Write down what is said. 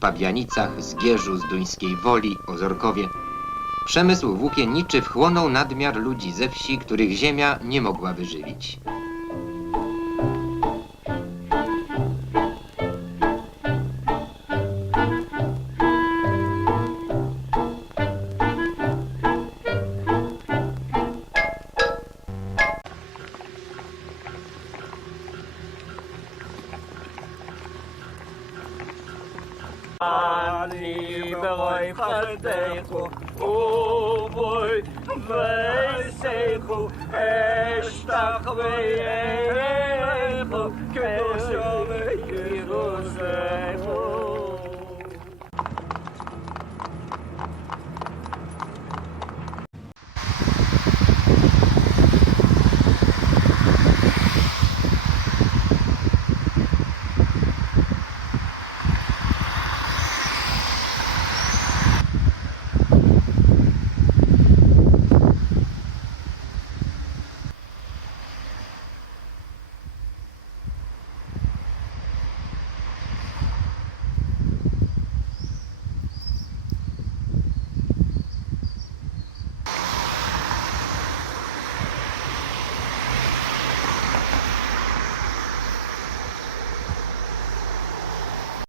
Pabianicach, Zgierzu, Zduńskiej Woli, Ozorkowie. Przemysł włókienniczy wchłonął nadmiar ludzi ze wsi, których ziemia nie mogła wyżywić. Ani beroi fardechu, uboi veisechu, eshtach veiei.